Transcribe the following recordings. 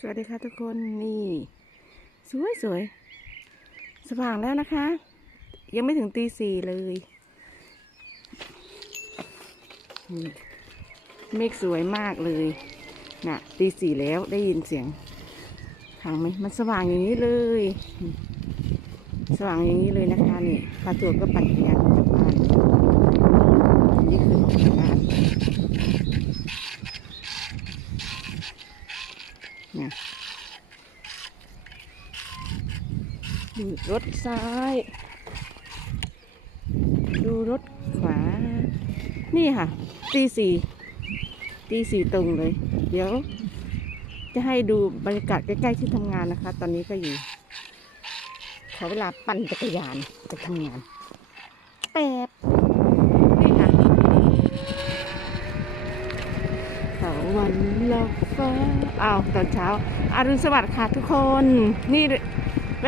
สวัสดีค่ะทุกคนนี่ สวยสวยสว่างแล้วนะคะ ยังไม่ถึงตีสี่เลยเมฆสวยมากเลยน่ะตีสี่แล้วได้ยินเสียงทางไหมมันสว่างอย่างนี้เลย สว่างอย่างนี้เลยนะคะนี่ปลาตัวก็ปั่นจักรยานคือออกจากบ้านเนี่ย ดูรถซ้าย ดูรถขวา นี่ค่ะ ตีสี่ตีสี่ตรงเลย เดี๋ยว จะให้ดูบรรยากาศใกล้ๆที่ทำงานนะคะ ตอนนี้ก็อยู่ ขอเวลาปั่นจักรยานไปทำงานแป๊บนี่ค่ะเขาวันลอกฟ้าอ้าวตอนเช้าอารุณสวัสดิ์ค่ะทุกคน นี่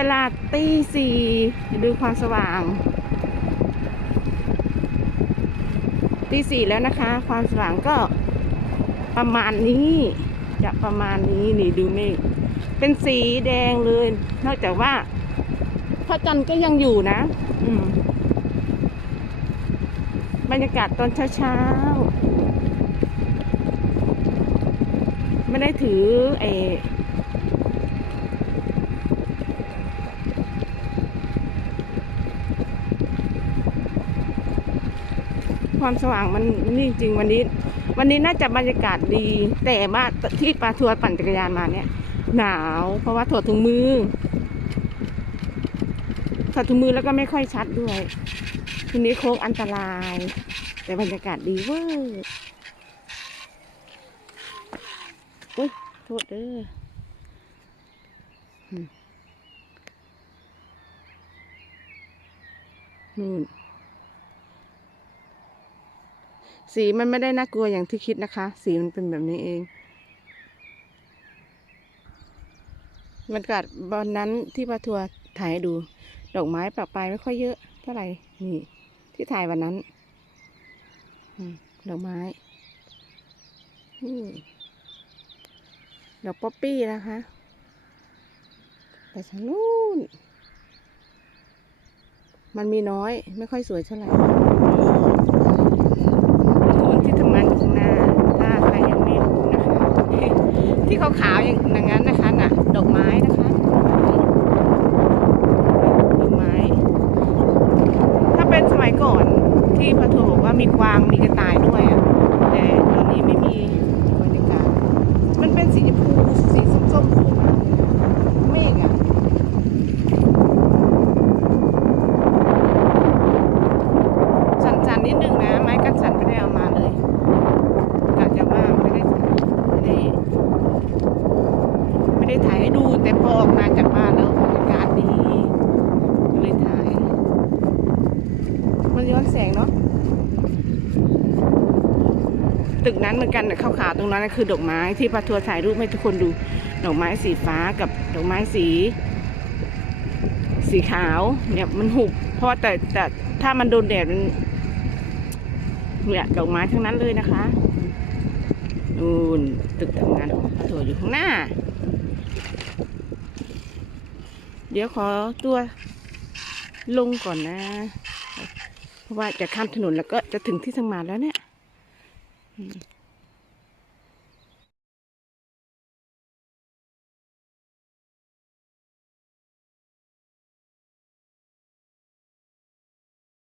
เวลาตีสี่ดูความสว่าง ตีสี่แล้วนะคะ ความสว่างก็ประมาณนี้จะประมาณนี้นี่ดูเมฆเป็นสีแดงเลย นอกจากว่าพระจันทร์ก็ยังอยู่นะอืมบรรยากาศตอนเช้าๆไม่ได้ถือไอ ความสว่างมันนี่จริงวันนี้ วันนี้น่าจะบรรยากาศดี แต่ว่าที่ปลาทัวร์ปั่นจักรยานมาเนี่ย หนาว เพราะว่าถอดถุงมือถอดถุงมือแล้วก็ไม่ค่อยชัดด้วยทีนี้โค้งอันตราย แต่บรรยากาศดีเวอร์อุ้ยโทษเด้อนู่น สีมันไม่ได้น่ากลัวอย่างที่คิดนะคะ สีมันเป็นแบบนี้เองบรรยากาศวันนั้นที่ปาทัวร์ถ่ายดู ดอกไม้ปะปลายไม่ค่อยเยอะเท่าไหร่นี่ ที่ถ่ายวันนั้นดอกไม้อืมดอกป๊อปปี้นะคะไปทางนู้นมันมีน้อยไม่ค่อยสวยเท่าไหร่ คนที่ทำงานอยู่ข้างหน้า ถ้าใครยังไม่รู้นะคะ ที่ ขาวๆอย่างนั้นนะคะน่ะดอกไม้นะคะ ดอกไม้ ถ้าเป็นสมัยก่อนที่พระทูบอกว่ามีกวางมีกระต่ายด้วยอะแต่ตอนนี้ไม่มีบรรยากาศมันเป็นสีชมพูสีส้มๆสวยมากเลยเมฆอะสั่นๆนิดนึงนะ ไม้กันสั่นไม่ได้เอามาเลยกะจะว่าไม่ได้ไม่ได้ ไม่ได้ถ่ายให้ดู แต่พอออกมาจากบ้านแล้วบรรยากาศดีก็เลยถ่าย มันย้อนแสงเนาะ ตึกนั้นเหมือนกันขาวๆตรงนั้นคือดอกไม้ที่ปาทัวร์ถ่ายรูปให้ทุกคนดูดอกไม้สีฟ้ากับดอกไม้สี สีขาวเนี่ยมันหุบเพราะแต่แต่ถ้ามันโดนแดดมันเนี่ยดอกไม้ทั้งนั้นเลยนะคะนู่นตึกทำงานของปาทัวร์อยู่ข้างหน้า เดี๋ยวขอตัวลงก่อนนะ เพราะว่าจะข้ามถนนแล้วก็จะถึงที่ทำงานแล้วเนี่ย อืม